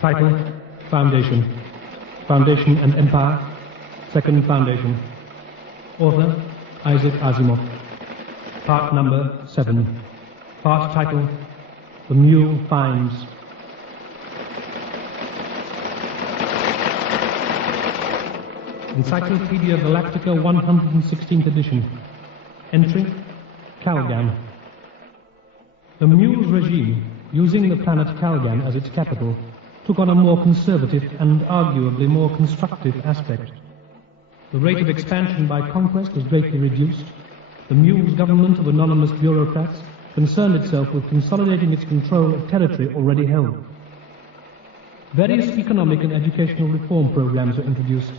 Title, Foundation. Foundation and Empire, Second Foundation. Author, Isaac Asimov. Part number 7. Part title, The Mule Finds. Encyclopedia Galactica 116th edition. Entry, Calgan. The Mule's regime, using the planet Calgan as its capital, took on a more conservative and arguably more constructive aspect. The rate of expansion by conquest was greatly reduced. The Mule's government of anonymous bureaucrats concerned itself with consolidating its control of territory already held. Various economic and educational reform programs were introduced.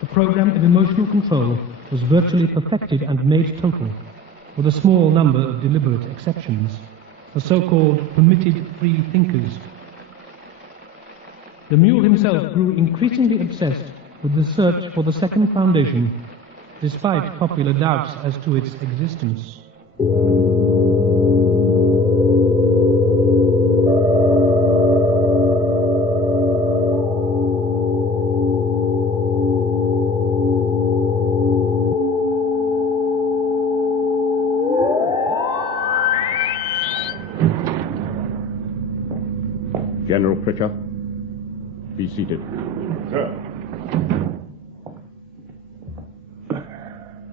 The program of emotional control was virtually perfected and made total, with a small number of deliberate exceptions, the so-called permitted free thinkers. The Mule himself grew increasingly obsessed with the search for the Second Foundation, despite popular doubts as to its existence. General Pritchard, be seated. Sir.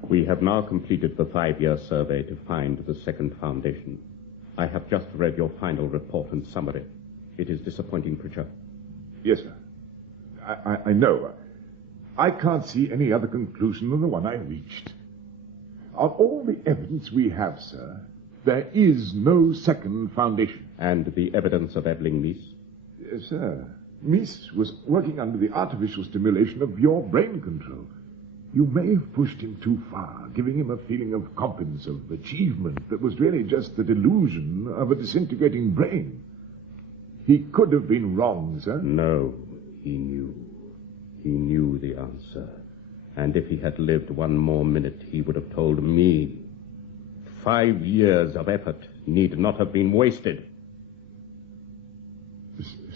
We have now completed the 5-year survey to find the Second Foundation. I have just read your final report and summary. It is disappointing, Pritchard. Yes, sir. I know. I can't see any other conclusion than the one I reached. On all the evidence we have, sir, there is no Second Foundation. And the evidence of Ebeling Meese? Yes, sir. Meese was working under the artificial stimulation of your brain control. You may have pushed him too far, giving him a feeling of competence, of achievement that was really just the delusion of a disintegrating brain. He could have been wrong, sir. No, he knew. He knew the answer. And if he had lived one more minute, he would have told me. 5 years of effort need not have been wasted.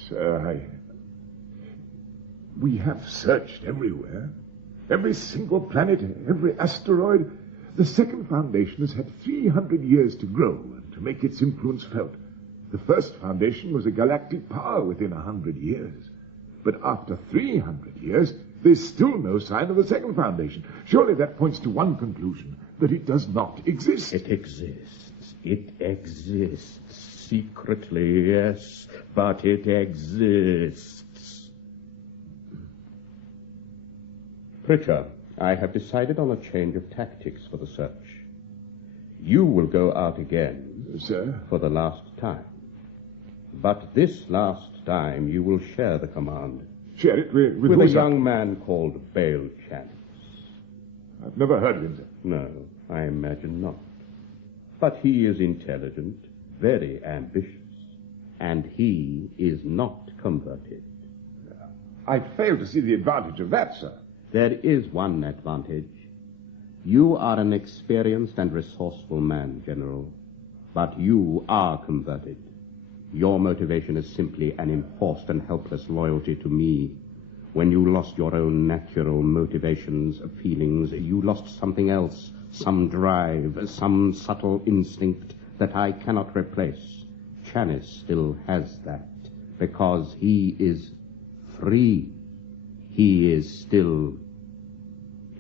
Sir, we have searched everywhere. Every single planet, every asteroid. The Second Foundation has had 300 years to grow and to make its influence felt. The first foundation was a galactic power within 100 years. But after 300 years, there's still no sign of the Second Foundation. Surely that points to one conclusion, that it does not exist. It exists. It exists. Secretly, yes, but it exists. Pritchard, I have decided on a change of tactics for the search. You will go out again, sir, for the last time. But this last time you will share the command. Share it with a young man called Bale Chance. I've never heard of him, sir. No, I imagine not. But he is intelligent, very ambitious, and he is not converted. I fail to see the advantage of that, sir. There is one advantage. You are an experienced and resourceful man, General, but you are converted. Your motivation is simply an enforced and helpless loyalty to me. When you lost your own natural motivations, feelings, you lost something else, some drive, some subtle instinct that I cannot replace. Chanis still has that, because he is free. He is still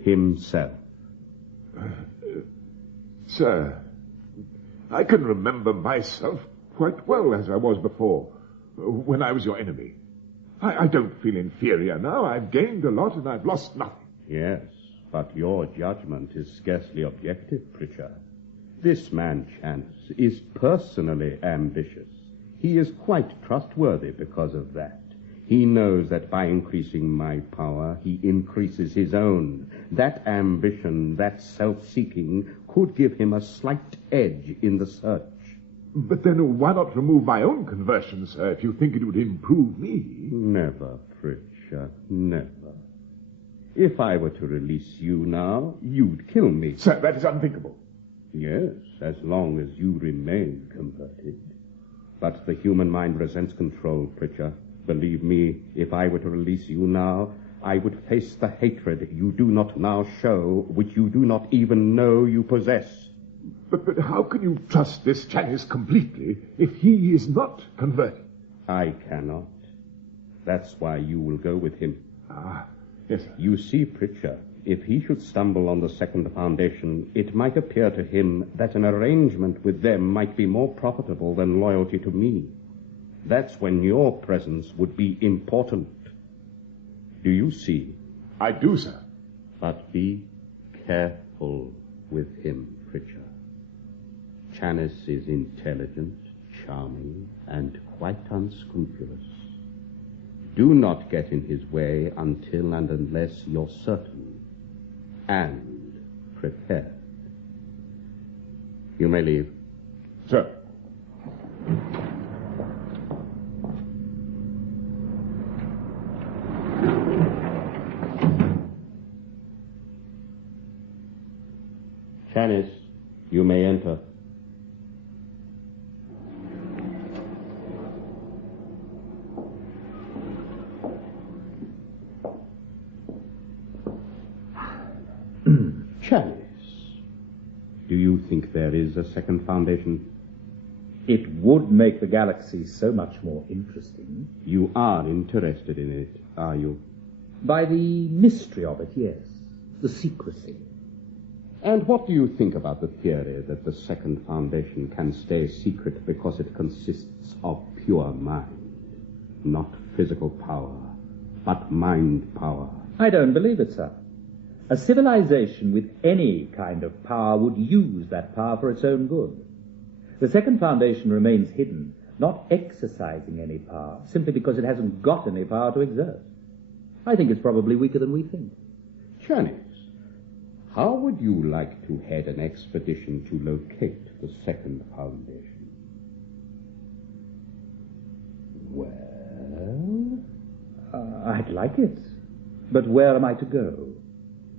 himself. Sir, I can remember myself quite well as I was before, when I was your enemy. I don't feel inferior now. I've gained a lot and I've lost nothing. Yes, but your judgment is scarcely objective, Pritchard. This man, Chance, is personally ambitious. He is quite trustworthy because of that. He knows that by increasing my power, he increases his own. That ambition, that self-seeking, could give him a slight edge in the search. But then why not remove my own conversion, sir, if you think it would improve me? Never, Pritchard, never. If I were to release you now, you'd kill me. Sir, that is unthinkable. Yes, as long as you remain converted. But the human mind resents control, Pritchard. Believe me, if I were to release you now, I would face the hatred you do not now show, which you do not even know you possess. But how can you trust this Chanis completely if he is not converted? I cannot. That's why you will go with him. Ah, yes, sir. You see, Pritchard, if he should stumble on the second foundation, it might appear to him that an arrangement with them might be more profitable than loyalty to me. That's when your presence would be important. Do you see? I do, sir. But be careful with him, Pritchard. Chanis is intelligent, charming, and quite unscrupulous. Do not get in his way until and unless you're certain and prepared. You may leave. Sir. Chanis, you may enter. Chanis, do you think there is a second foundation? It would make the galaxy so much more interesting. You are interested in it, are you? By the mystery of it, yes. The secrecy. And what do you think about the theory that the second foundation can stay secret because it consists of pure mind? Not physical power, but mind power. I don't believe it, sir. A civilization with any kind of power would use that power for its own good. The second foundation remains hidden, not exercising any power, simply because it hasn't got any power to exert. I think it's probably weaker than we think. Chanis, how would you like to head an expedition to locate the second foundation? Well? I'd like it. But where am I to go?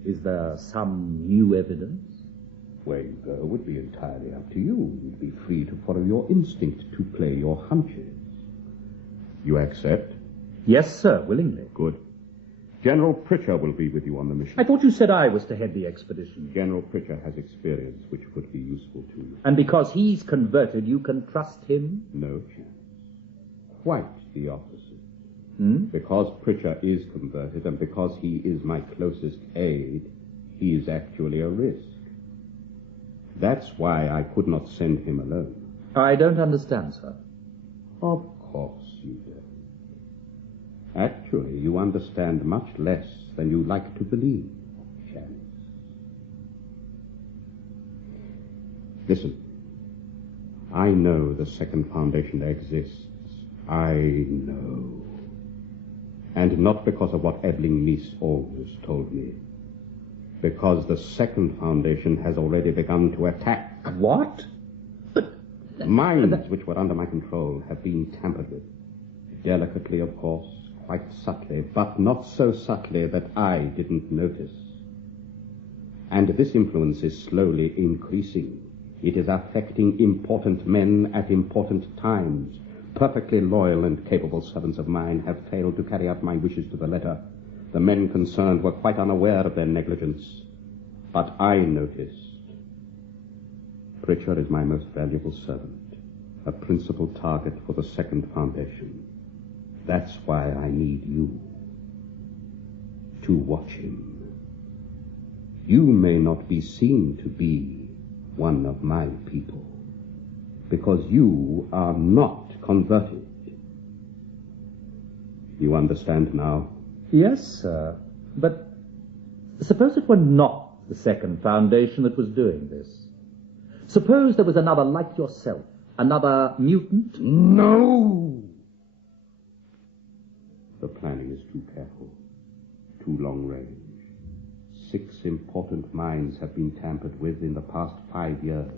Is there some new evidence? Where you go would be entirely up to you. You'd be free to follow your instinct, to play your hunches. You accept? Yes, sir, willingly. Good. General Pritchard will be with you on the mission. I thought you said I was to head the expedition. General Pritchard has experience which would be useful to you. And because he's converted, you can trust him? No chance. Quite the opposite. Hmm? Because Pritchard is converted and because he is my closest aide, he is actually a risk. That's why I could not send him alone. I don't understand, sir. Of course you don't. Actually, you understand much less than you like to believe, Chanis. Listen. I know the second foundation exists. I know. And not because of what Ebbling Meese always told me. Because the second foundation has already begun to attack. What? Minds which were under my control have been tampered with. Delicately, of course, quite subtly, but not so subtly that I didn't notice. And this influence is slowly increasing. It is affecting important men at important times. Perfectly loyal and capable servants of mine have failed to carry out my wishes to the letter. The men concerned were quite unaware of their negligence. But I noticed. Pritchard is my most valuable servant, a principal target for the second foundation. That's why I need you to watch him. You may not be seen to be one of my people, because you are not converted. You understand now? Yes, sir. But suppose it were not the second foundation that was doing this. Suppose there was another like yourself, another mutant? No! The planning is too careful, too long range. 6 important minds have been tampered with in the past 5 years,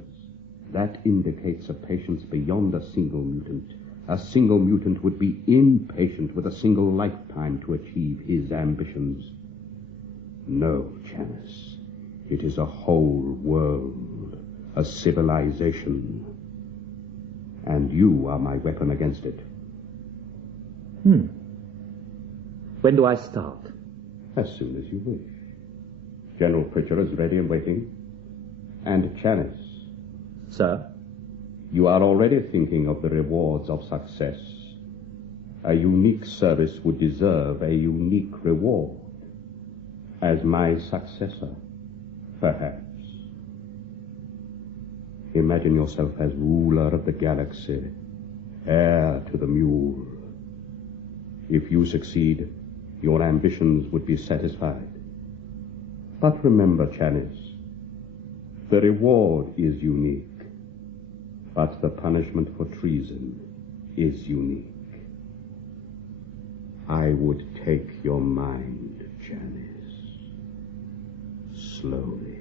That indicates a patience beyond a single mutant. A single mutant would be impatient with a single lifetime to achieve his ambitions. No, Janice. It is a whole world, a civilization. And you are my weapon against it. When do I start? As soon as you wish. General Pritchard is ready and waiting. And Janice. Sir? You are already thinking of the rewards of success. A unique service would deserve a unique reward. As my successor, perhaps. Imagine yourself as ruler of the galaxy, heir to the mule. If you succeed, your ambitions would be satisfied. But remember, Janice, the reward is unique, but the punishment for treason is unique. I would take your mind, Janice, slowly.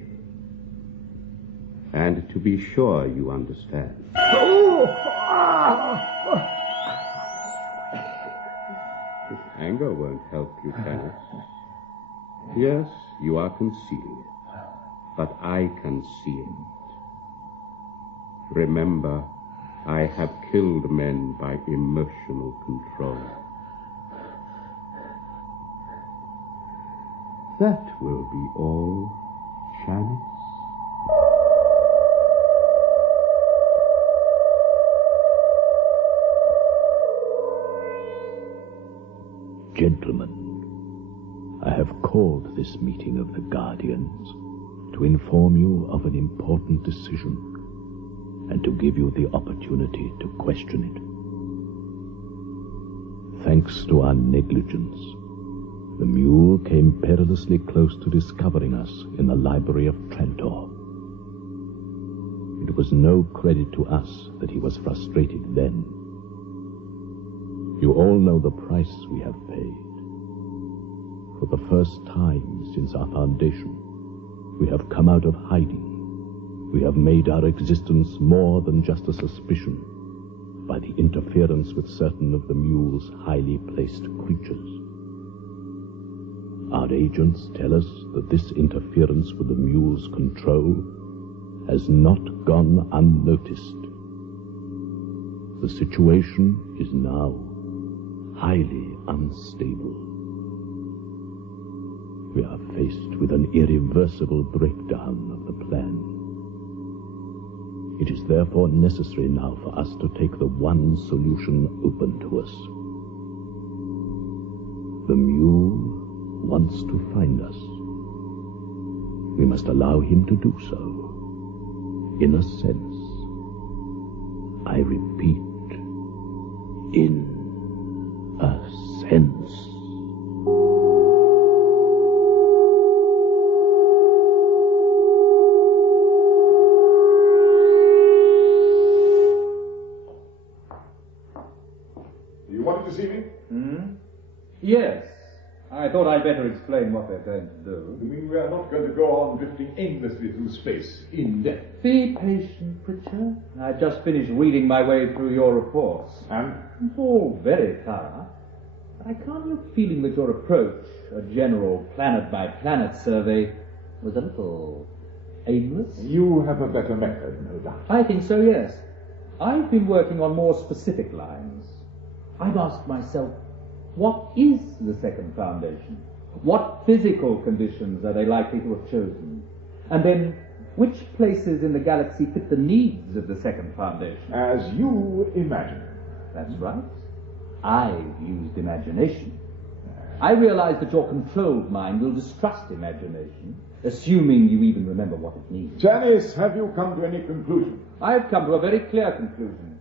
And to be sure you understand. Anger won't help you, Janice. Yes, you are concealing it, but I can see it. Remember, I have killed men by emotional control. That will be all, Janice. Gentlemen, I have called this meeting of the Guardians to inform you of an important decision and to give you the opportunity to question it. Thanks to our negligence, the mule came perilously close to discovering us in the library of Trantor. It was no credit to us that he was frustrated then. You all know the price we have paid. For the first time since our foundation, we have come out of hiding. We have made our existence more than just a suspicion by the interference with certain of the mule's highly placed creatures. Our agents tell us that this interference with the mule's control has not gone unnoticed. The situation is now highly unstable. We are faced with an irreversible breakdown of the plan. It is therefore necessary now for us to take the one solution open to us. The mule wants to find us. We must allow him to do so. In a sense. I repeat, in a sense. You wanted to see me? Yes. I thought I'd better explain what they're going to do. You mean we are not going to go on drifting aimlessly through space, in depth? Be patient, Pritchard. I've just finished reading my way through your reports. And? It's all very thorough. I can't help feeling that your approach, a general planet-by-planet survey, was a little aimless. You have a better method, no doubt. I think so, yes. I've been working on more specific lines. I've asked myself, what is the second foundation? What physical conditions are they likely to have chosen? And then, which places in the galaxy fit the needs of the second foundation? As you imagine. That's right. I've used imagination. I realize that your controlled mind will distrust imagination, assuming you even remember what it means. Janice, have you come to any conclusion? I've come to a very clear conclusion.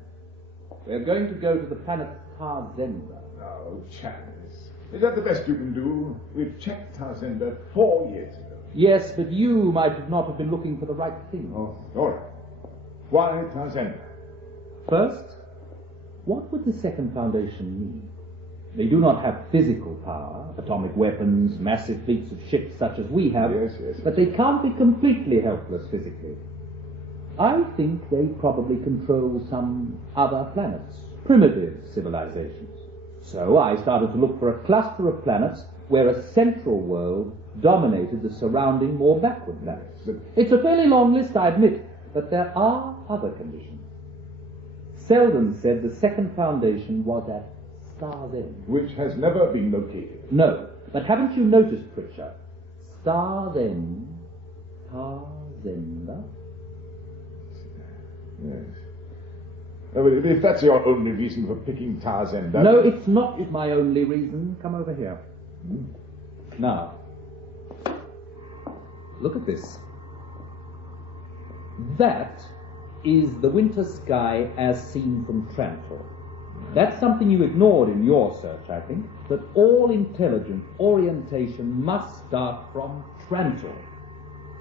We're going to go to the planet Tarzenda. Oh, Janice. Is that the best you can do? We've checked Tarzenda 4 years ago. Yes, but you might not have been looking for the right thing. Oh, all right. Why Tarzenda? First, what would the second foundation need? They do not have physical power, atomic weapons, massive fleets of ships such as we have, Yes. but they can't be completely helpless physically. I think they probably control some other planets, primitive civilizations. So I started to look for a cluster of planets where a central world dominated the surrounding, more backward planets. It's a fairly long list, I admit, but there are other conditions. Seldon said the second foundation was at Star's End. Which has never been located. No, but haven't you noticed, Pritchard? Star's End, Tarzenda? Yes. Oh, but if that's your only reason for picking Tarzenda... No, it's not my only reason. Come over here. Now, look at this. That is the winter sky as seen from Trantor. That's something you ignored in your search, I think, that all intelligent orientation must start from Trantor.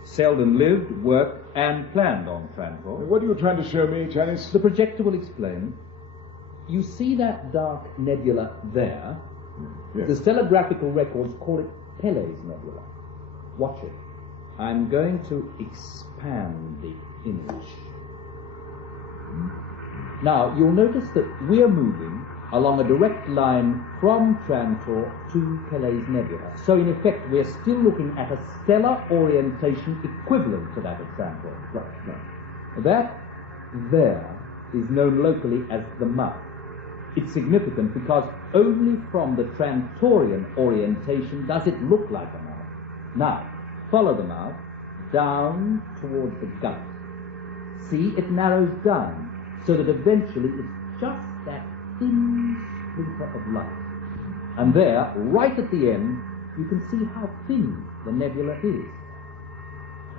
Seldon lived, worked, and planned on Trantor. What are you trying to show me, Janice? The projector will explain. You see that dark nebula there? Yes. The stellographical records call it Pele's Nebula. Watch it. I'm going to expand the image. Now, you'll notice that we're moving along a direct line from Trantor to Pele's Nebula. So, in effect, we're still looking at a stellar orientation equivalent to that of Trantor. Right. That there is known locally as the mouth. It's significant because only from the Trantorian orientation does it look like a mouth. Now, follow the mouth down towards the gut. See, it narrows down so that eventually it's just that thin splinter of light. And there, right at the end, you can see how thin the nebula is.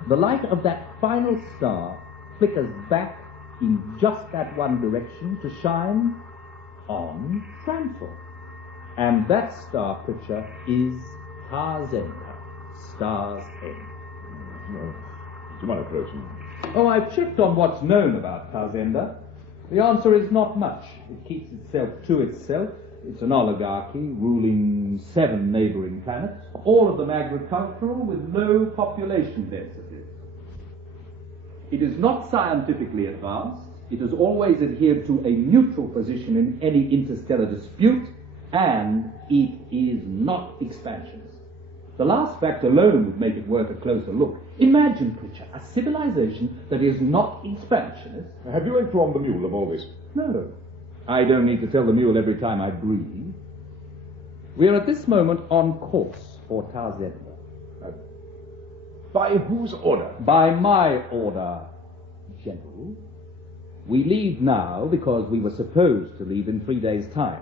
The light of that final star flickers back in just that one direction to shine on Trantor. And that star picture is Tarzenda, Star's End. No. Do you mind approaching? Oh, I've checked on what's known about Tarzenda. The answer is not much. It keeps itself to itself. It's an oligarchy ruling 7 neighboring planets, all of them agricultural with low population densities. It is not scientifically advanced. It has always adhered to a neutral position in any interstellar dispute, and it is not expansionist. The last fact alone would make it worth a closer look. Imagine, Pritchard, a civilization that is not expansionist. Have you informed the mule of all this? No. I don't need to tell the mule every time I breathe. We are at this moment on course for Tarzenda. By whose order? By my order, General. We leave now because we were supposed to leave in 3 days' time.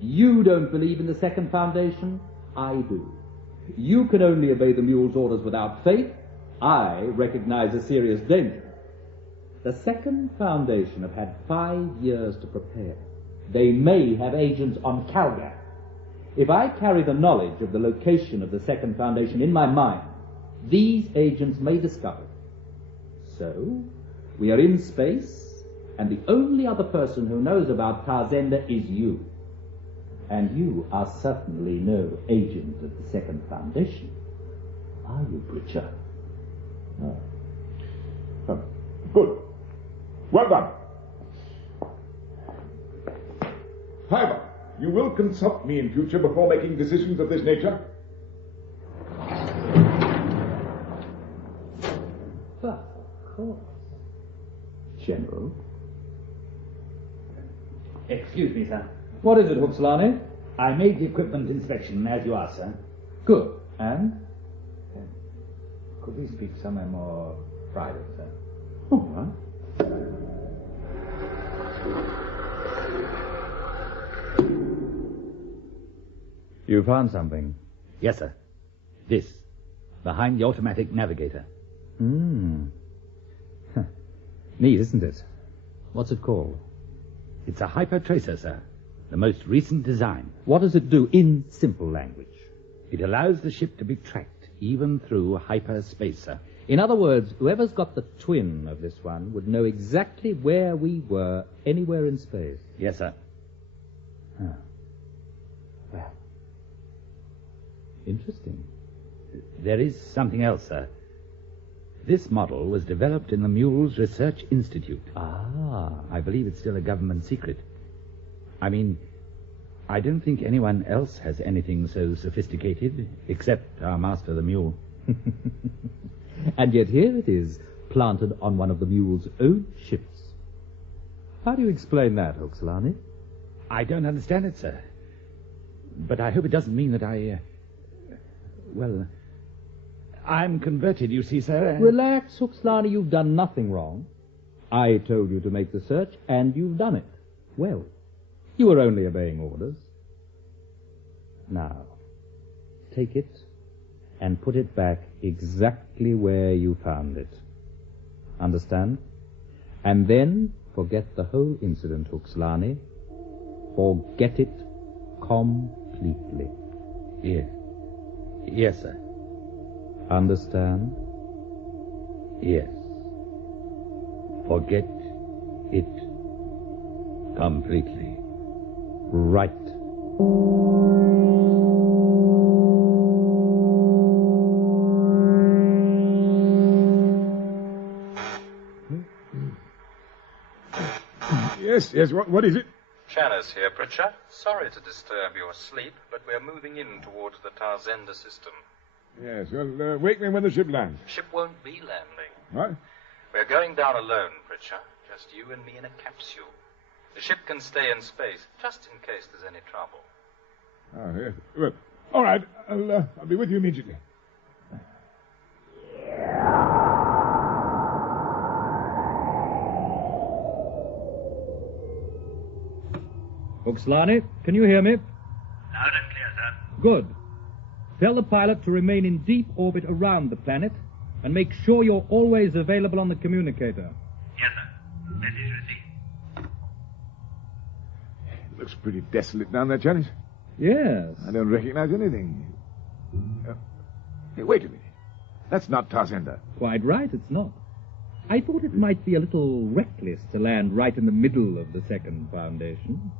You don't believe in the second foundation? I do. You can only obey the mule's orders without faith. I recognize a serious danger. The second foundation have had 5 years to prepare. They may have agents on Calgary. If I carry the knowledge of the location of the second foundation in my mind, these agents may discover it. So, we are in space, and the only other person who knows about Tarzenda is you. And you are certainly no agent of the second foundation. Are you, Pritchard? No. Oh, good. Well done. However, you will consult me in future before making decisions of this nature? But, of course. General? Excuse me, sir. What is it, Huxlani? I made the equipment inspection, as you asked, sir. Good. And? Could we speak somewhere more private, sir? All right. You found something? Yes, sir. This. Behind the automatic navigator. Neat, isn't it? What's it called? It's a hypertracer, sir. The most recent design. What does it do in simple language? It allows the ship to be tracked, even through hyperspace, sir. In other words, whoever's got the twin of this one would know exactly where we were anywhere in space. Yes, sir. Well, interesting. There is something else, sir. This model was developed in the Mules Research Institute. Ah. I believe it's still a government secret. I mean, I don't think anyone else has anything so sophisticated, except our master, the mule. And yet here it is, planted on one of the mule's own ships. How do you explain that, Huxlani? I don't understand it, sir. But I hope it doesn't mean that well, I'm converted, you see, sir. Relax, Huxlani, you've done nothing wrong. I told you to make the search, and you've done it. Well, you were only obeying orders. Now, take it and put it back exactly where you found it. Understand? And then forget the whole incident, Huxlani. Forget it completely. Yes. Yes, sir. Understand? Yes. Forget it completely. Right. Yes, what is it? Chanis here, Pritchard. Sorry to disturb your sleep, but we're moving in towards the Tarzenda system. Yes, well, wake me when the ship lands. Ship won't be landing. What? We're going down alone, Pritchard. Just you and me in a capsule. The ship can stay in space, just in case there's any trouble. Oh, yes. Well, all right. I'll be with you immediately. Huxlani, can you hear me? Loud and clear, sir. Good. Tell the pilot to remain in deep orbit around the planet and make sure you're always available on the communicator. Yes, sir. Message received. Looks pretty desolate down there, Chanis. Yes. I don't recognize anything. Hey, wait a minute. That's not Tarzenda. Quite right, it's not. I thought it might be a little reckless to land right in the middle of the second foundation.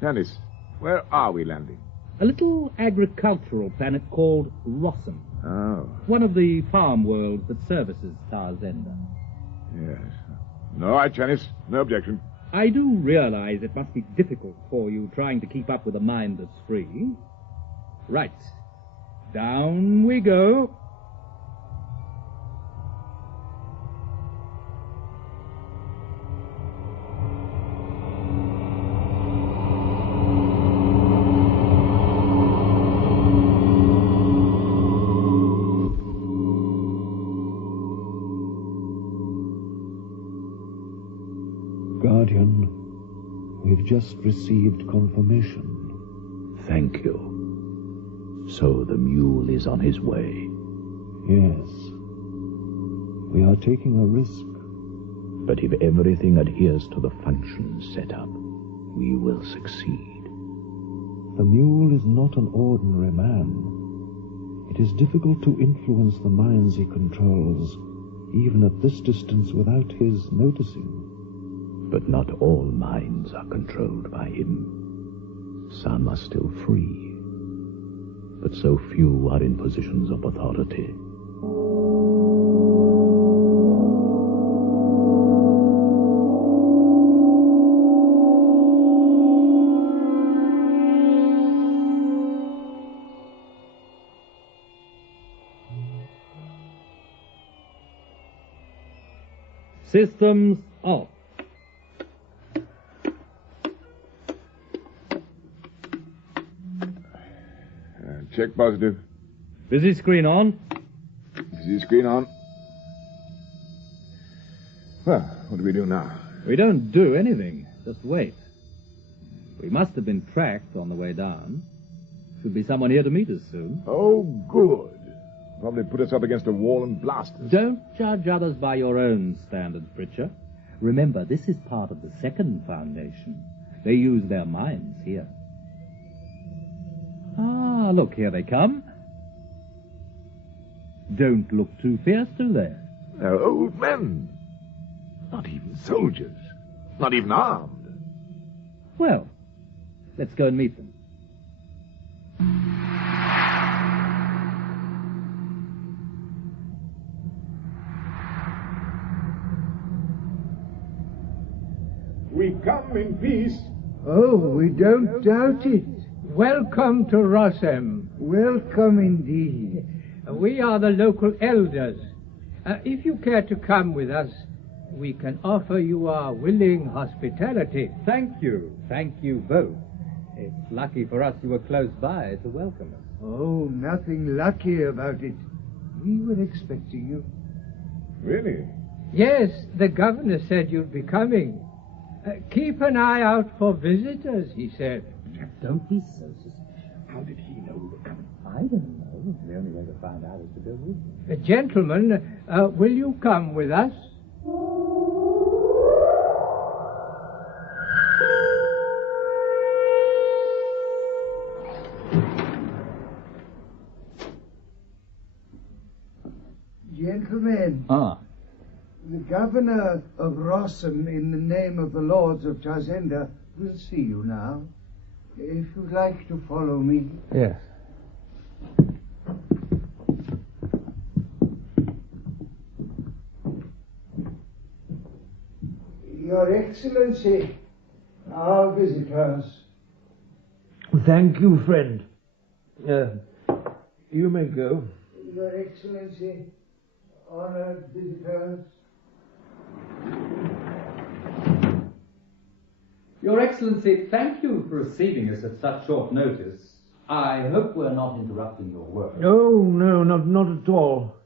Chanis, where are we landing? A little agricultural planet called Rossum. Oh, One of the farm worlds that services Tarzenda. yes. All right, Chanis. No objection. I do realize it must be difficult for you trying to keep up with a mind that's free. Right. Down we go. Guardian, we've just received confirmation. Thank you. So the mule is on his way. Yes. We are taking a risk. But if everything adheres to the functions set up, we will succeed. The mule is not an ordinary man. It is difficult to influence the minds he controls, even at this distance without his noticing. But not all minds are controlled by him. Some are still free, but so few are in positions of authority. Systems off. Check positive. Busy screen on. Busy screen on. Well, what do we do now? We don't do anything. Just wait. We must have been tracked on the way down. Should be someone here to meet us soon. Oh, good. Probably put us up against a wall and blast us. Don't judge others by your own standards, Pritchard. Remember, this is part of the second foundation. They use their minds here. Ah, look, here they come. Don't look too fierce, do they? They're old men. Not even soldiers. Not even armed. Well, let's go and meet them. Come in peace. Oh, we don't doubt it. Welcome to Rossem. Welcome indeed. We are the local elders. If you care to come with us, we can offer you our willing hospitality. Thank you both. It's lucky for us you were close by to welcome us. Oh, nothing lucky about it. We were expecting you. Really? Yes, the governor said you'd be coming. Keep an eye out for visitors, he said. Don't be so suspicious. How did he know we were coming? I don't know. The only way to find out is to go with you. Gentlemen, will you come with us? Gentlemen. Ah. The governor of Rossem, in the name of the lords of Tazenda, will see you now. If you'd like to follow me. Yes. Your Excellency, our visitors. Thank you, friend. You may go. Your Excellency, honored visitors. Your Excellency, thank you for receiving us at such short notice. I hope we're not interrupting your work. No, not at all.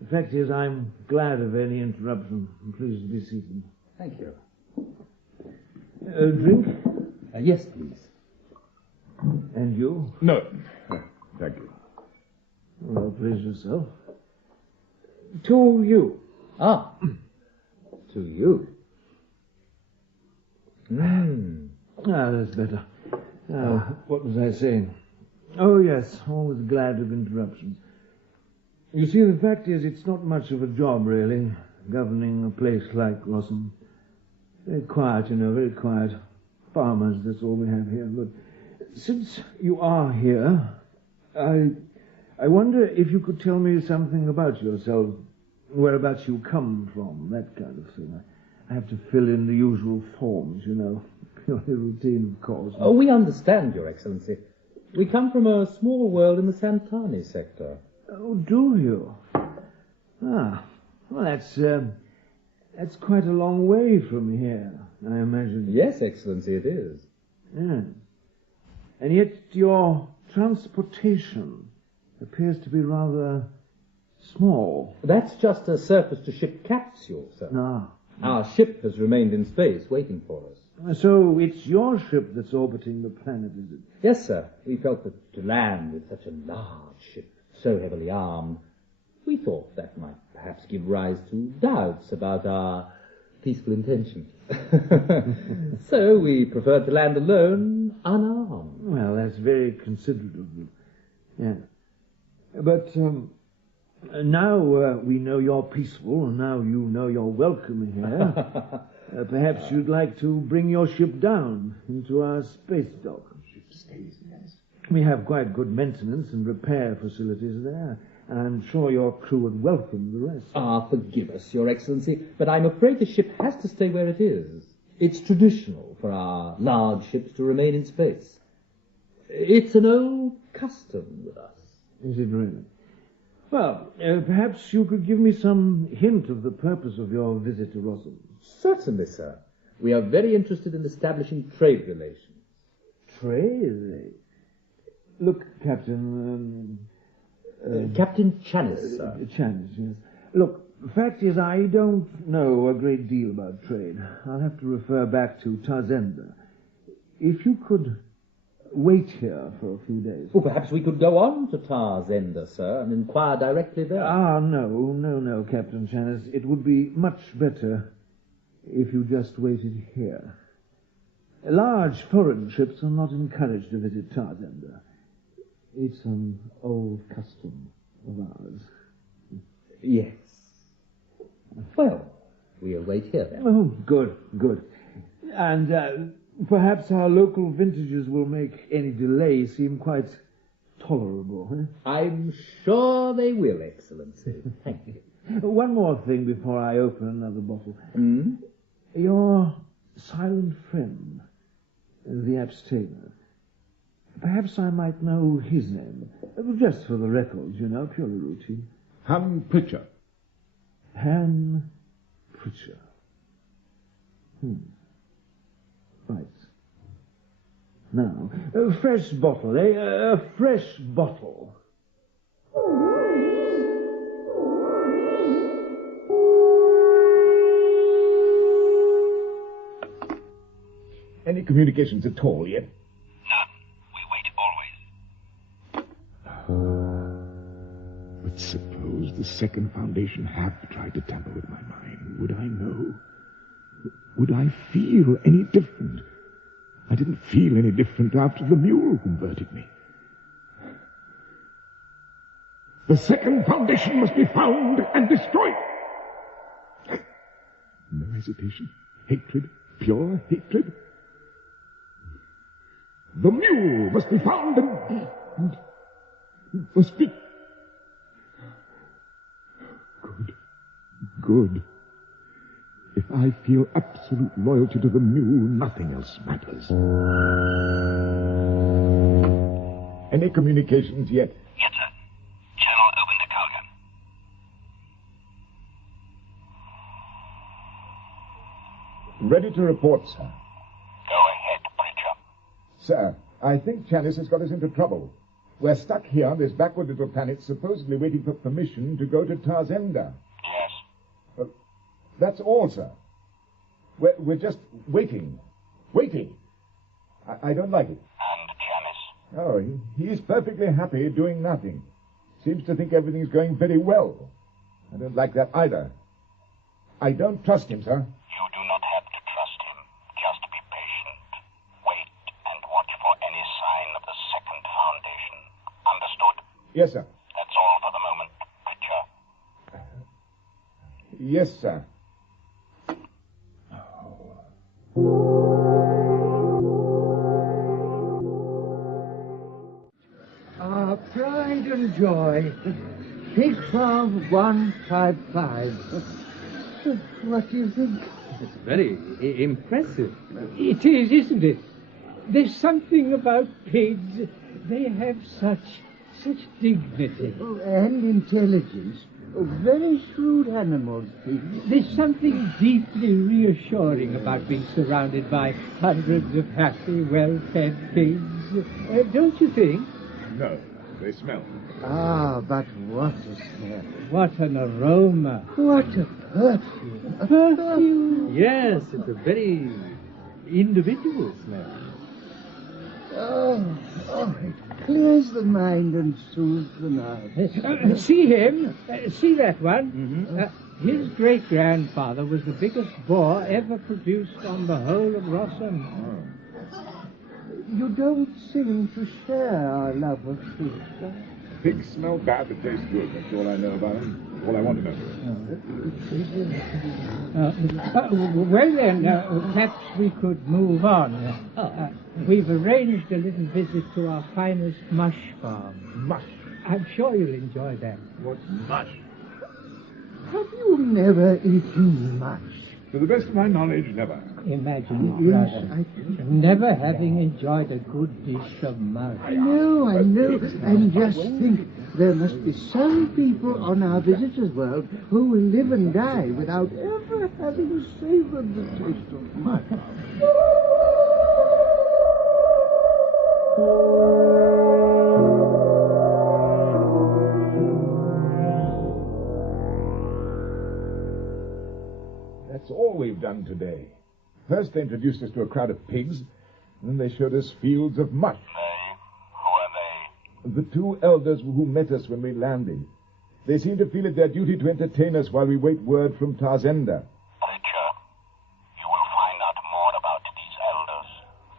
The fact is, I'm glad of any interruption. Please be seated. Thank you. Drink? Yes, please. And you? No. Thank you. Well, please yourself. To you. Ah. To you. That's better. What was I saying? Oh, yes, always glad of interruptions. You see, the fact is, it's not much of a job, really, governing a place like Rossem. Very quiet, very quiet. Farmers, that's all we have here. But since you are here, I wonder if you could tell me something about yourself, whereabouts you come from, that kind of thing. I have to fill in the usual forms, purely routine, of course. Oh, we understand, Your Excellency. We come from a small world in the Santani sector. Oh, do you? Well, that's quite a long way from here, I imagine. Yes, Excellency, it is. Yes. And yet your transportation appears to be rather small. That's just a surface-to-ship capsule, sir. Ah. Our ship has remained in space, waiting for us. So it's your ship that's orbiting the planet, is it? Yes, sir. We felt that to land with such a large ship, so heavily armed, we thought that might perhaps give rise to doubts about our peaceful intentions. So we preferred to land alone, unarmed. Well, that's very considerate of you. Yeah. But now we know you're peaceful, and now you know you're welcome here. Perhaps you'd like to bring your ship down into our space dock. Ship stays, yes. We have quite good maintenance and repair facilities there, and I'm sure your crew would welcome the rest. Forgive us, Your Excellency, but I'm afraid the ship has to stay where it is. It's traditional for our large ships to remain in space. It's an old custom with us. Is it really? Well, perhaps you could give me some hint of the purpose of your visit to Rossem. Certainly, sir. We are very interested in establishing trade relations. Trade? Look, Captain... Captain Chanis, sir. Chanis, yes. Look, the fact is I don't know a great deal about trade. I'll have to refer back to Tazenda. If you could wait here for a few days. Well, perhaps we could go on to Tazenda, sir, and inquire directly there. No, Captain Chanis. It would be much better if you just waited here. Large foreign ships are not encouraged to visit Tazenda. It's an old custom of ours. Yes. Well, we'll wait here then. Oh, good. And perhaps our local vintages will make any delay seem quite tolerable. I'm sure they will, Excellency. Thank you. One more thing before I open another bottle. Mm? Your silent friend, the abstainer. Perhaps I might know his name. Just for the records, you know, purely routine. Han Pritchard. Han Pritchard. Right. Now, a fresh bottle, eh? A fresh bottle. Any communications at all yet? None. We wait always. But suppose the second Foundation have tried to tamper with my mind. Would I know? Would I feel any different? I didn't feel any different after the mule converted me. The second Foundation must be found and destroyed. No hesitation. Hatred. Pure hatred. The mule must be found and must be... Good. If I feel absolute loyalty to the mule, nothing else matters. Any communications yet? Yes, sir. Channel open to Calgan. Ready to report, sir. Go ahead, Pritchard. Sir, I think Chalice has got us into trouble. We're stuck here on this backward little planet, supposedly waiting for permission to go to Tarzenda. Yes. That's all, sir. We're just waiting. Waiting. I don't like it. And Chalice? Oh, he's perfectly happy doing nothing. Seems to think everything's going very well. I don't like that either. I don't trust him, sir. You do not have to trust him. Just be patient. Wait and watch for any sign of the second Foundation. Understood? Yes, sir. That's all for the moment, Pritchard. Yes, sir. Our pride and joy. Pig Farm 155. What do you think? It's very impressive. It is, isn't it? There's something about pigs. They have such dignity. Oh, and intelligence. Oh, very shrewd animals, pigs. There's something deeply reassuring about being surrounded by hundreds of happy, well-fed pigs. Don't you think? No, they smell. Ah, but what a smell. What an aroma. What a perfume. A perfume? Yes, it's a very individual smell. Oh, it clears the mind and soothes the nerves. See him? See that one? Mm-hmm. His great-grandfather was the biggest boar ever produced on the whole of Rossum. You don't seem to share our love of pigs, sir. Pigs smell bad but taste good. That's all I know about them. All I want to know. Well then, perhaps we could move on. We've arranged a little visit to our finest mush farm. Mush? I'm sure you'll enjoy that. What's mush? Have you never eaten mush? To the best of my knowledge, never. Imagine it, brother. Never having enjoyed a good dish of mush. I know. And just think, there must be some people on our visitors' world who will live and die without ever having savored the taste of mush. That's all we've done today. First they introduced us to a crowd of pigs, and then they showed us fields of mush. They? Who are they? The two elders who met us when we landed. They seem to feel it their duty to entertain us while we wait word from Tarzenda. Pritchard, you will find out more about these elders.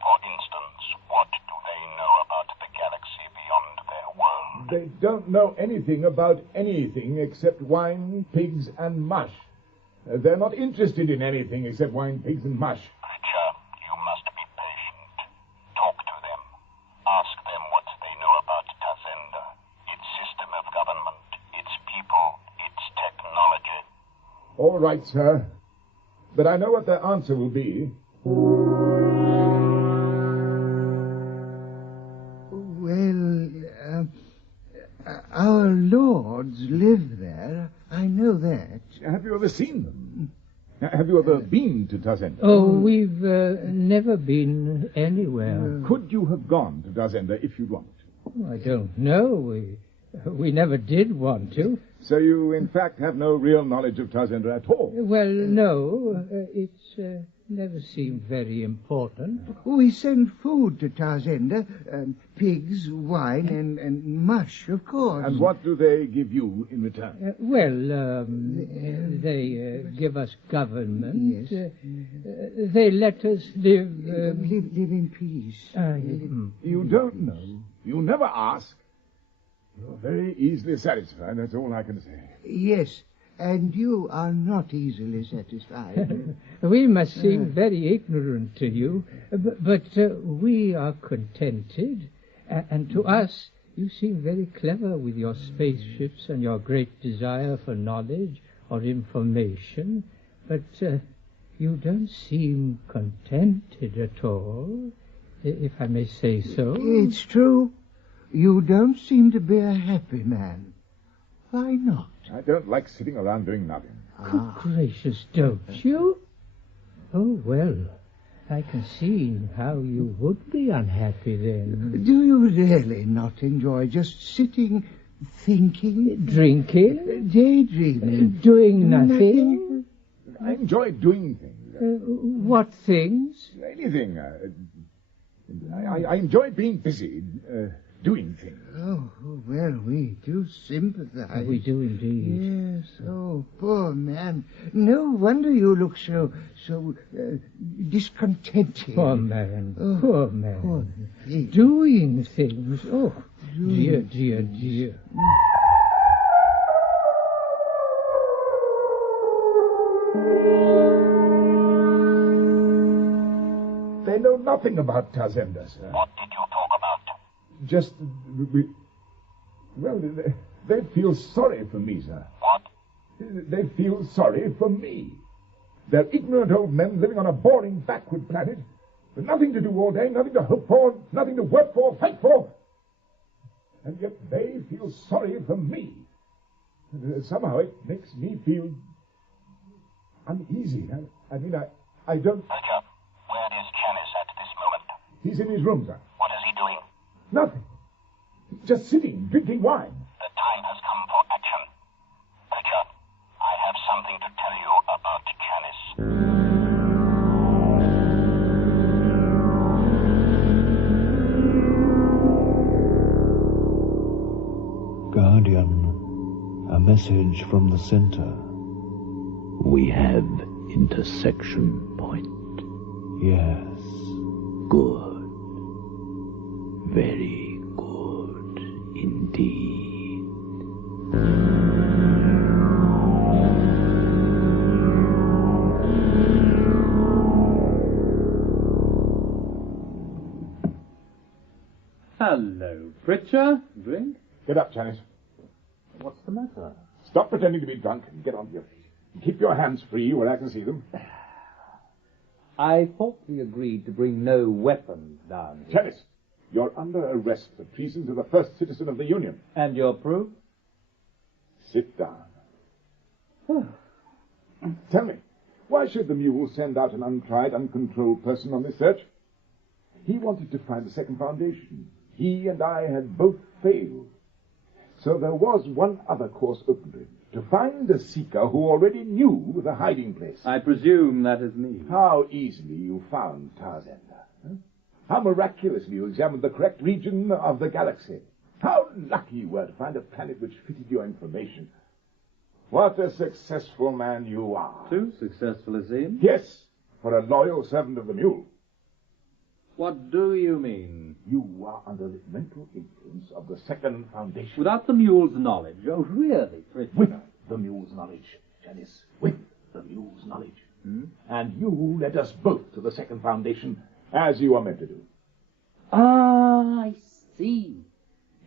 For instance, what do they know about the galaxy beyond their world? They don't know anything about anything except wine, pigs, and mush. They're not interested in anything except wine, pigs, and mush. Pritchard, you must be patient. Talk to them. Ask them what they know about Tarzenda, its system of government, its people, its technology. All right, sir. But I know what their answer will be. Our lords live there. I know that. Have you ever seen them? Have you ever been to Tazenda? Oh, we've never been anywhere. Could you have gone to Tazenda if you'd wanted to? I don't know. We never did want to. So you, in fact, have no real knowledge of Tazenda at all? Well, no. It's never seemed very important. We send food to Tazenda, pigs, wine, and mush, of course. And what do they give you in return? They give us government. Yes. They let us live... live in peace. You don't know. You never ask. You're very easily satisfied, that's all I can say. Yes, and you are not easily satisfied. We must seem very ignorant to you, but we are contented, and to us you seem very clever with your spaceships and your great desire for knowledge or information, but you don't seem contented at all, if I may say so. It's true. You don't seem to be a happy man. Why not? I don't like sitting around doing nothing. Good gracious, don't you? Oh, well, I can see how you would be unhappy then. Do you really not enjoy just sitting, thinking? Drinking? Daydreaming? Doing nothing? I enjoy doing things. What things? Anything. I enjoy being busy, doing things. Oh, well, we do sympathize. We do indeed. Yes, oh, poor man. No wonder you look so discontented. Poor man, poor man. Poor thing. Doing things. Oh, dear, dear, dear. They know nothing about Tazenda, sir. What did you talk about? Just, well, they feel sorry for me, sir. What? They feel sorry for me. They're ignorant old men living on a boring, backward planet, with nothing to do all day, nothing to hope for, nothing to work for, fight for. And yet they feel sorry for me. Somehow it makes me feel uneasy. I don't... Roger, where is Janice at this moment? He's in his room, sir. What is he doing? Nothing. Just sitting, drinking wine. The time has come for action. Richard, I have something to tell you about Janice. Guardian, a message from the center. We have intersection point. Yes. Good. Very good indeed. Hello, Pritchard. Drink? Get up, Janice. What's the matter? Stop pretending to be drunk and get on your feet. And keep your hands free where I can see them. I thought we agreed to bring no weapons down here. Janice, you're under arrest for treason to the first citizen of the Union. And your proof? Sit down. Tell me, why should the mule send out an untried, uncontrolled person on this search? He wanted to find the second foundation. He and I had both failed. So there was one other course open to him, to find a seeker who already knew the hiding place. I presume that is me. How easily you found Tazenda. Huh? How miraculously you examined the correct region of the galaxy. How lucky you were to find a planet which fitted your information. What a successful man you are. Too successful, it seems. Yes, for a loyal servant of the mule. What do you mean? You are under the mental influence of the second foundation. Without the mule's knowledge? Oh, really, Pritchard? With the mule's knowledge, Janice. With the mule's knowledge. And you led us both to the second foundation, as you are meant to do. Ah, I see.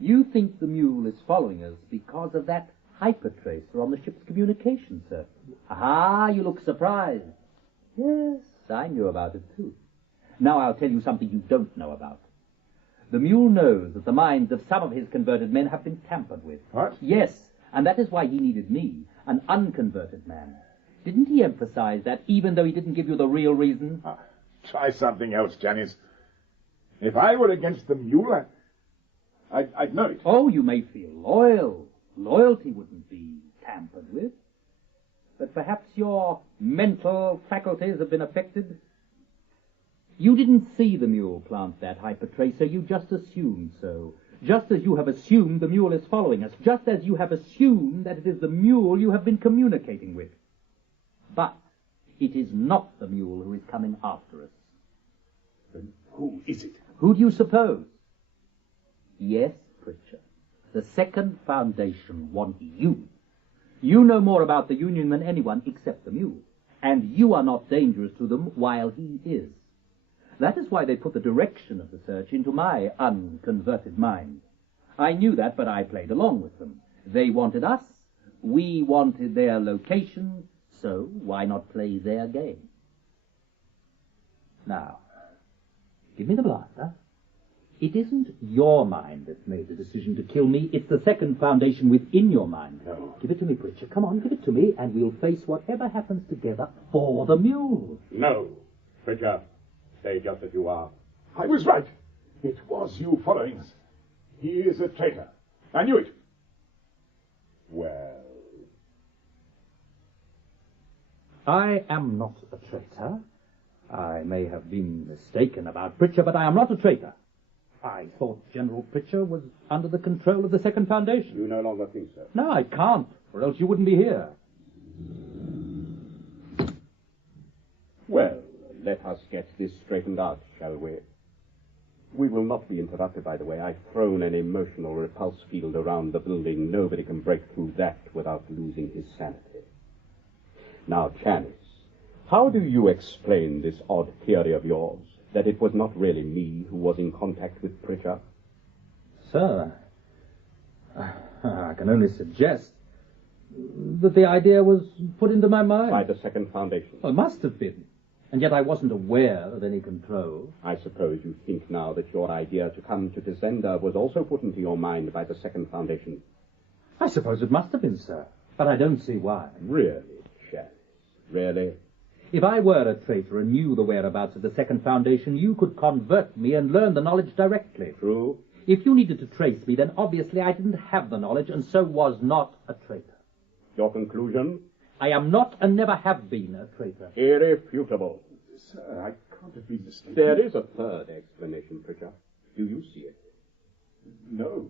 You think the mule is following us because of that hypertracer on the ship's communication circuit. Ah, you look surprised. Yes, I knew about it too. Now I'll tell you something you don't know about. The mule knows that the minds of some of his converted men have been tampered with. What? Yes, and that is why he needed me, an unconverted man. Didn't he emphasize that, even though he didn't give you the real reason? Try something else, Janice. If I were against the mule, I'd know it. Oh, you may feel loyal. Loyalty wouldn't be tampered with. But perhaps your mental faculties have been affected. You didn't see the mule plant that hypertracer, you just assumed so. Just as you have assumed the mule is following us, just as you have assumed that it is the mule you have been communicating with. But it is not the mule who is coming after us. Then who is it? Who do you suppose? Yes, Pritchard. The Second Foundation want you. You know more about the Union than anyone except the mule, and you are not dangerous to them while he is. That is why they put the direction of the search into my unconverted mind. I knew that, but I played along with them. They wanted us, we wanted their location, so why not play their game? Now, give me the blaster. It isn't your mind that made the decision to kill me. It's the Second Foundation within your mind. No. Give it to me, Pritchard. Come on, give it to me, and we'll face whatever happens together for the mule. No, Pritchard. Stay just as you are. I was right. It was you following us. He is a traitor. I knew it. Well, I am not a traitor. I may have been mistaken about Pritchard, but I am not a traitor. I thought General Pritchard was under the control of the Second Foundation. you no longer think so. No, I can't, or else you wouldn't be here. Well, let us get this straightened out, shall we? We will not be interrupted, by the way. I've thrown an emotional repulse field around the building. Nobody can break through that without losing his sanity. Now, Janice, how do you explain this odd theory of yours, that it was not really me who was in contact with Pritchard? Sir, I can only suggest that the idea was put into my mind. By the Second Foundation? Well, it must have been. And yet I wasn't aware of any control. I suppose you think now that your idea to come to Descender was also put into your mind by the Second Foundation. I suppose it must have been, sir. But I don't see why. Really, Janice? Really? If I were a traitor and knew the whereabouts of the Second Foundation, you could convert me and learn the knowledge directly. True. If you needed to trace me, then obviously I didn't have the knowledge and so was not a traitor. Your conclusion? I am not and never have been a traitor. Irrefutable. Sir, I can't have been mistaken. There is a third explanation, Pritchard. Do you see it? No.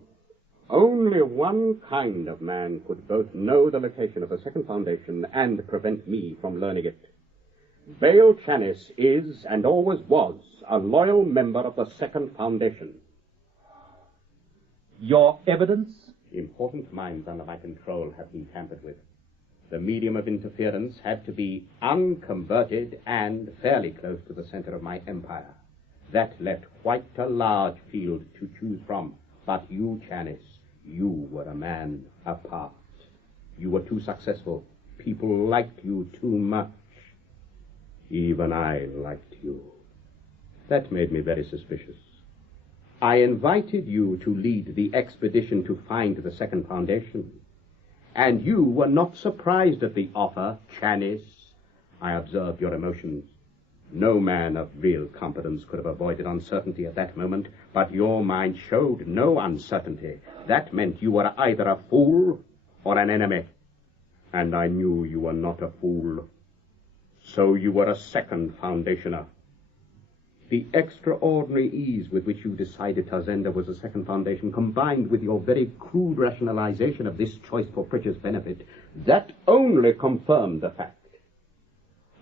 Only one kind of man could both know the location of the Second Foundation and prevent me from learning it. Vale Chanis is, and always was, a loyal member of the Second Foundation. Your evidence? Important minds under my control have been tampered with. The medium of interference had to be unconverted and fairly close to the center of my empire. That left quite a large field to choose from. But you, Chanis, you were a man apart. You were too successful. People liked you too much. Even I liked you. That made me very suspicious. I invited you to lead the expedition to find the Second Foundation. And you were not surprised at the offer, Chanis. I observed your emotions. No man of real competence could have avoided uncertainty at that moment, but your mind showed no uncertainty. That meant you were either a fool or an enemy. And I knew you were not a fool. So you were a Second Foundationer. The extraordinary ease with which you decided Tazenda was a Second Foundation, combined with your very crude rationalization of this choice for Pritchard's benefit, that only confirmed the fact.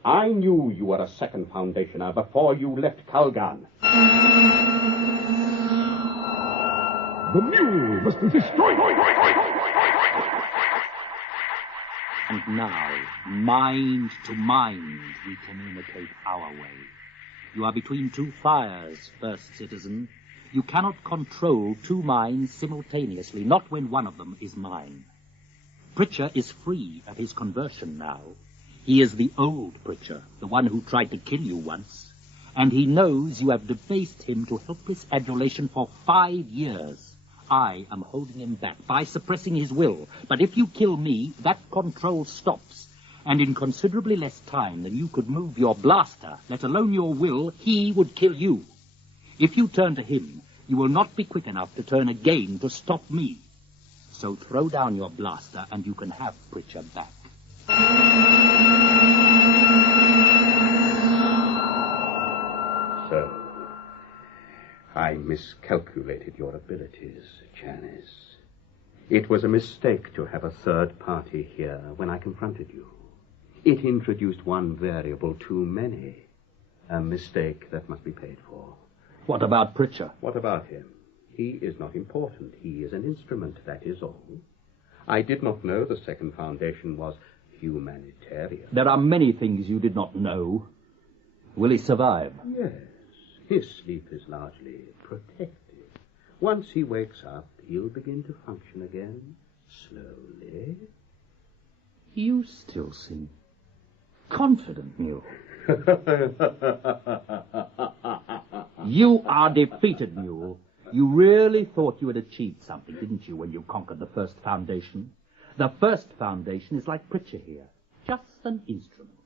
I knew you were a Second Foundationer before you left Calgan. The mule must be destroyed. And now, mind to mind, we communicate our way. You are between two fires, first citizen. You cannot control two minds simultaneously, not when one of them is mine. Pritchard is free of his conversion now. He is the old Pritchard, the one who tried to kill you once, and he knows you have debased him to helpless adulation for 5 years. I am holding him back by suppressing his will, but if you kill me, that control stops, and in considerably less time than you could move your blaster, let alone your will, he would kill you. If you turn to him, you will not be quick enough to turn again to stop me. So throw down your blaster, and you can have Pritchard back. So, I miscalculated your abilities, Janice. It was a mistake to have a third party here when I confronted you. It introduced one variable too many. A mistake that must be paid for. What about Pritchard? What about him? He is not important. He is an instrument, that is all. I did not know the Second Foundation was humanitarian. There are many things you did not know. Will he survive? Yes. His sleep is largely protected. Once he wakes up, he'll begin to function again, slowly. You still seem confident, Mule. You are defeated, Mule. You really thought you had achieved something, didn't you, when you conquered the First Foundation? The First Foundation is like Pritchard here, just an instrument.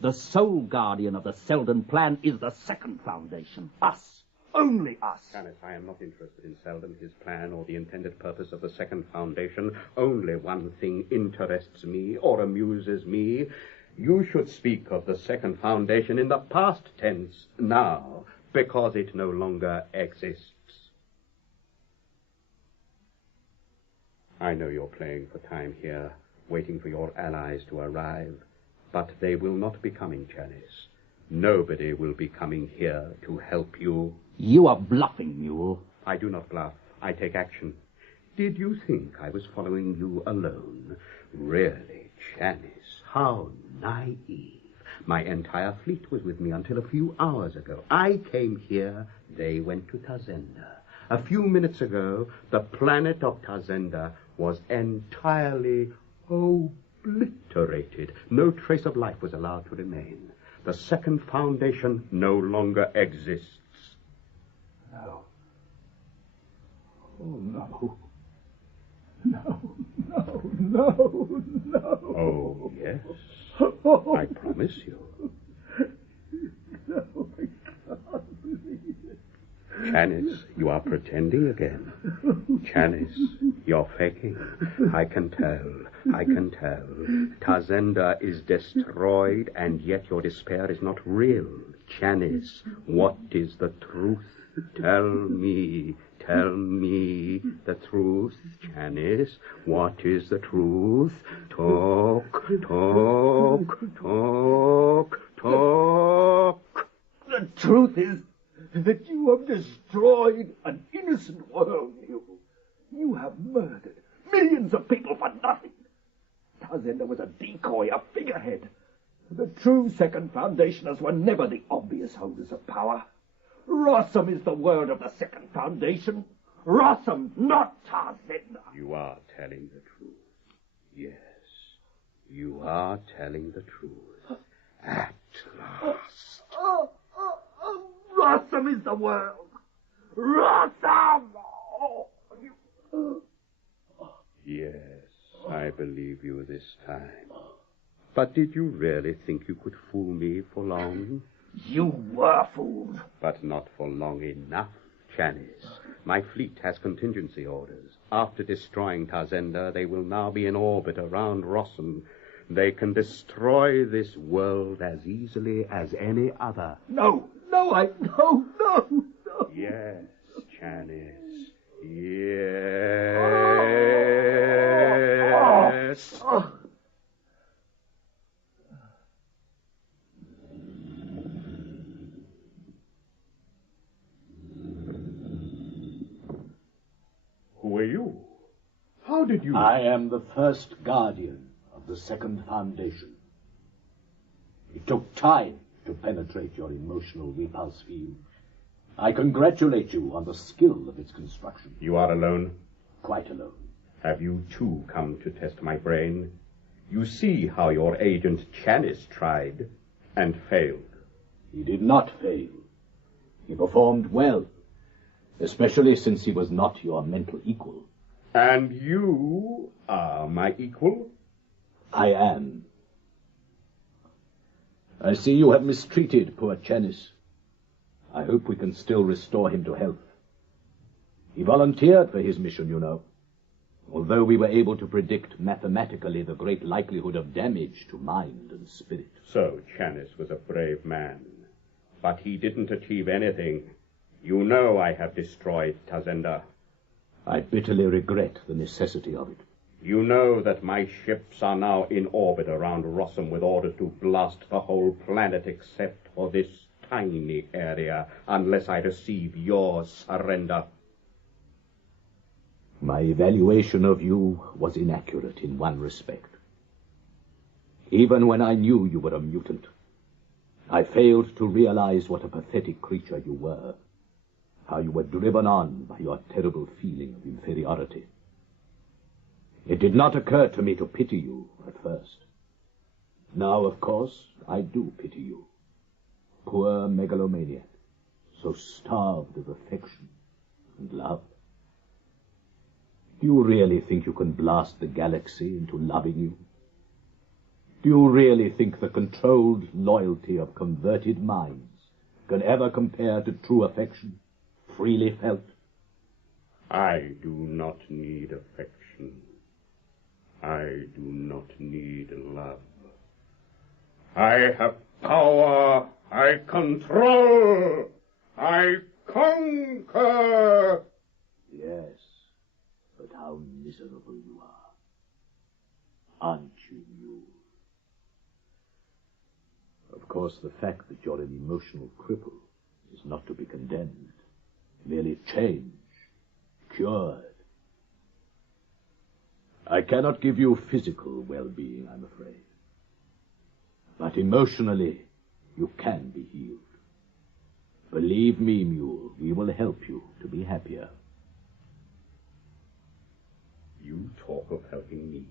The sole guardian of the Seldon plan is the Second Foundation. Us. Only us. Janice, I am not interested in Seldon, his plan, or the intended purpose of the Second Foundation. Only one thing interests me, or amuses me. You should speak of the Second Foundation in the past tense now, because it no longer exists. I know you're playing for time here, waiting for your allies to arrive, but they will not be coming, Janice. Nobody will be coming here to help you. You are bluffing, Mule. I do not bluff. I take action. Did you think I was following you alone? Really, Janice, how naive. My entire fleet was with me until a few hours ago. I came here, they went to Tazenda. A few minutes ago, the planet of Tazenda was entirely obliterated. No trace of life was allowed to remain. The Second Foundation no longer exists. No. Oh, no. No. Oh, yes. I promise you. No, I can't believe it. Janice, you are pretending again. Janice, you're faking. I can tell. Tazenda is destroyed, and yet your despair is not real. Janice, what is the truth? Tell me the truth, Janice. What is the truth? Talk. The truth is that you have destroyed an innocent world, You have murdered millions of people for nothing. Tazenda was a decoy, a figurehead. The true Second Foundationers were never the obvious holders of power. Rossum is the word of the Second Foundation. Rossum, not Tazenda. You are telling the truth. Yes, you are telling the truth. At last. Rossum is the word. Rossum! Yes, I believe you this time. But did you really think you could fool me for long? You were fooled. But not for long enough, Janice. My fleet has contingency orders. After destroying Tazenda, they will now be in orbit around Rossum. They can destroy this world as easily as any other. No. Yes, Janice. Yes. Who are you? How did you... I am the first guardian of the Second Foundation. It took time to penetrate your emotional repulse field. I congratulate you on the skill of its construction. You are alone? Quite alone. Have you, too, come to test my brain? You see how your agent Chanis tried and failed. He did not fail. He performed well, especially since he was not your mental equal. And you are my equal? I am. I see you have mistreated poor Chanis. I hope we can still restore him to health. He volunteered for his mission, you know, although we were able to predict mathematically the great likelihood of damage to mind and spirit. So Chanis was a brave man, but he didn't achieve anything. You know I have destroyed Tazenda. I bitterly regret the necessity of it. You know that my ships are now in orbit around Rossum with orders to blast the whole planet except for this tiny area, unless I receive your surrender. My evaluation of you was inaccurate in one respect. Even when I knew you were a mutant, I failed to realize what a pathetic creature you were, how you were driven on by your terrible feeling of inferiority. It did not occur to me to pity you at first. Now, of course, I do pity you. Poor megalomaniac, so starved of affection and love. Do you really think you can blast the galaxy into loving you? Do you really think the controlled loyalty of converted minds can ever compare to true affection, freely felt? I do not need affection. I do not need love. I have power. I control. I conquer. Yes, but how miserable you are. Aren't you, Mule? Of course, the fact that you're an emotional cripple is not to be condemned. Merely changed, cured. I cannot give you physical well-being, I'm afraid. But emotionally, you can be healed. Believe me, Mule, we will help you to be happier. You talk of helping me.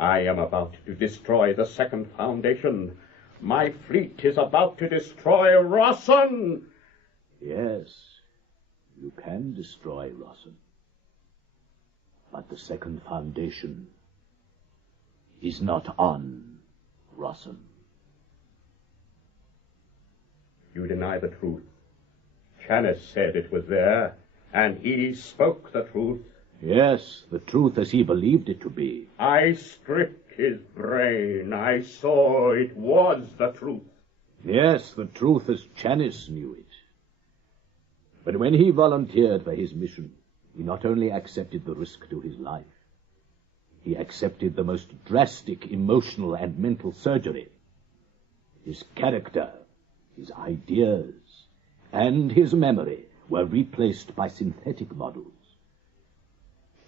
I am about to destroy the second foundation. My fleet is about to destroy Rossum. Yes, you can destroy Rossum. But the second foundation is not on Rossum. You deny the truth. Chanis said it was there, and he spoke the truth. Yes, the truth as he believed it to be. I stripped his brain. I saw it was the truth. Yes, the truth as Chanis knew it. But when he volunteered for his mission, he not only accepted the risk to his life, he accepted the most drastic emotional and mental surgery. His character, his ideas, and his memory were replaced by synthetic models.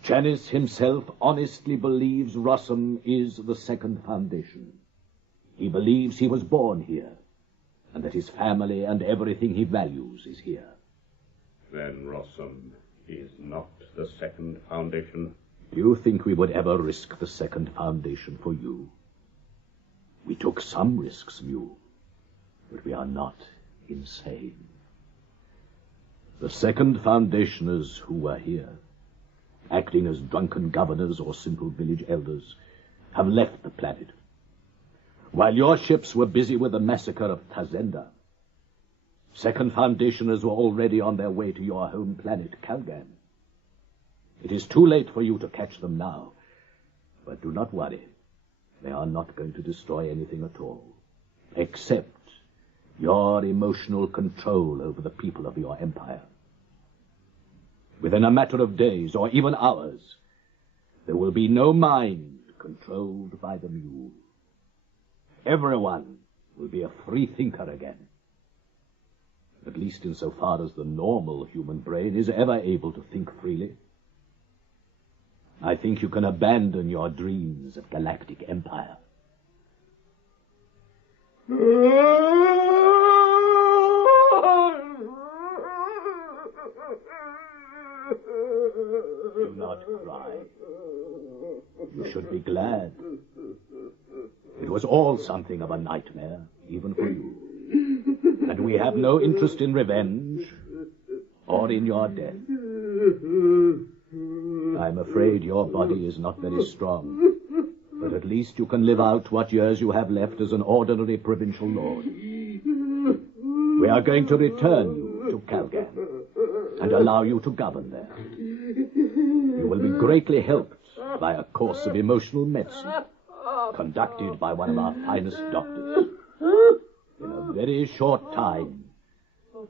Chanis himself honestly believes Rossum is the second foundation. He believes he was born here, and that his family and everything he values is here. Then Rossum is not the second foundation. Do you think we would ever risk the second foundation for you? We took some risks, Mule, but we are not insane. The second foundationers who were here, acting as drunken governors or simple village elders, have left the planet. While your ships were busy with the massacre of Tazenda, second foundationers were already on their way to your home planet, Calgan. It is too late for you to catch them now, but do not worry. They are not going to destroy anything at all, except your emotional control over the people of your empire. Within a matter of days, or even hours, there will be no mind controlled by the Mule. Everyone will be a free thinker again. At least insofar as the normal human brain is ever able to think freely. I think you can abandon your dreams of Galactic Empire. Do not cry. You should be glad. It was all something of a nightmare, even for you. And we have no interest in revenge or in your death. I'm afraid your body is not very strong, but at least you can live out what years you have left as an ordinary provincial lord. We are going to return you to Calgan and allow you to govern there. You will be greatly helped by a course of emotional medicine conducted by one of our finest doctors. In a very short time,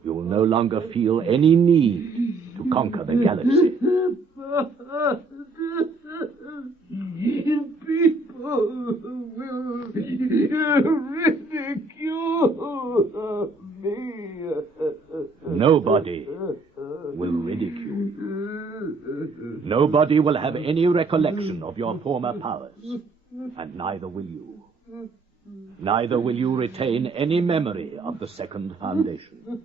you will no longer feel any need to conquer the galaxy. People will ridicule me. Nobody will ridicule you. Nobody will have any recollection of your former powers, and neither will you. Neither will you retain any memory of the Second Foundation.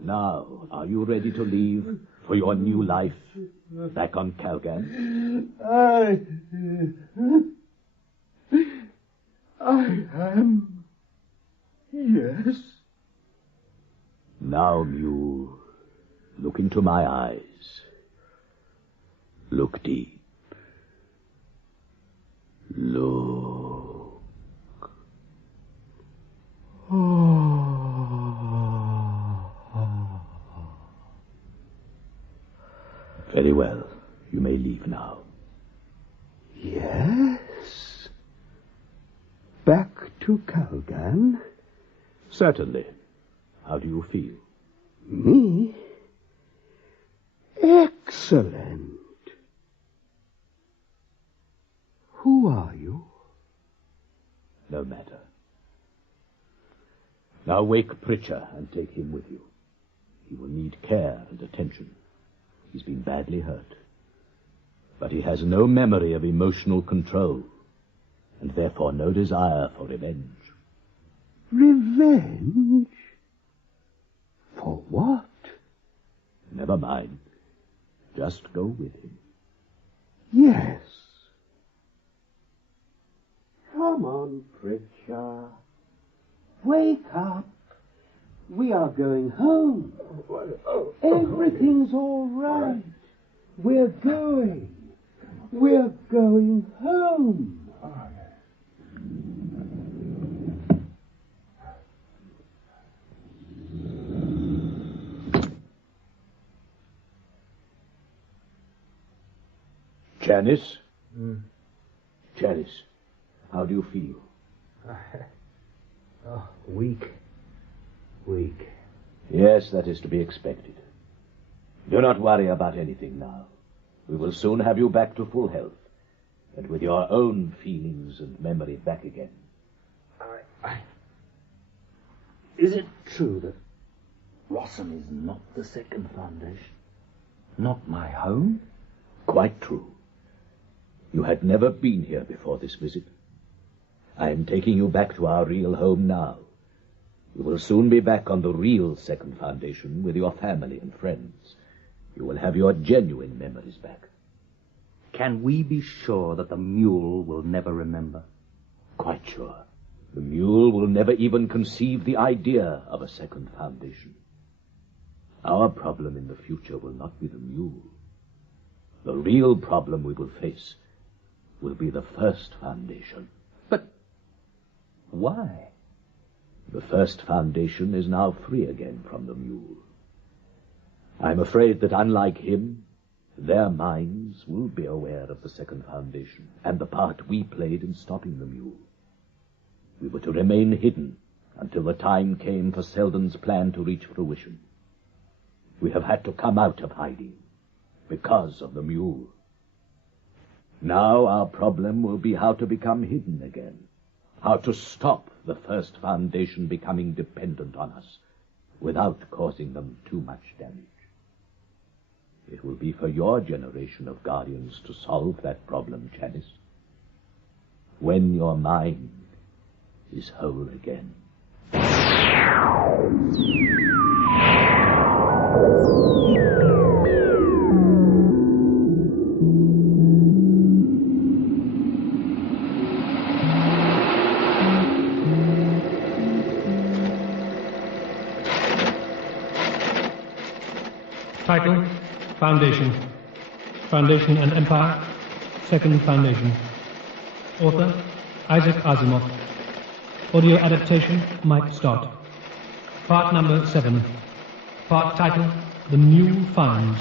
Now, are you ready to leave for your new life back on Calgan? I am. Yes. Now, Mule, look into my eyes. Look deep. Look. Very well. You may leave now. Yes? Back to Calgan? Certainly. How do you feel? Me? Excellent. Who are you? No matter. Now wake Pritchard and take him with you. He will need care and attention. He's been badly hurt. But he has no memory of emotional control, and therefore no desire for revenge. Revenge? For what? Never mind. Just go with him. Yes. Come on, Pritchard. Wake up. We are going home. Everything's all right. We're going home. Janice? Janice, how do you feel? Weak. Yes, that is to be expected. Do not worry about anything now. We will soon have you back to full health, and with your own feelings and memory back again. Is it true that Rossum is not the Second Foundation? Not my home? Quite true. You had never been here before this visit. I am taking you back to our real home now. You will soon be back on the real Second Foundation with your family and friends. You will have your genuine memories back. Can we be sure that the mule will never remember? Quite sure. The mule will never even conceive the idea of a Second Foundation. Our problem in the future will not be the mule. The real problem we will face will be the First Foundation. But why? The First Foundation is now free again from the mule. I'm afraid that unlike him, their minds will be aware of the Second Foundation and the part we played in stopping the mule. We were to remain hidden until the time came for Seldon's plan to reach fruition. We have had to come out of hiding because of the mule. Now our problem will be how to become hidden again, how to stop the First Foundation becoming dependent on us without causing them too much damage. It will be for your generation of guardians to solve that problem, Janice, when your mind is whole again. Title, Foundation. Foundation and Empire, Second Foundation. Author, Isaac Asimov. Audio adaptation, Mike Stott. Part number 7. Part title, The New Finds.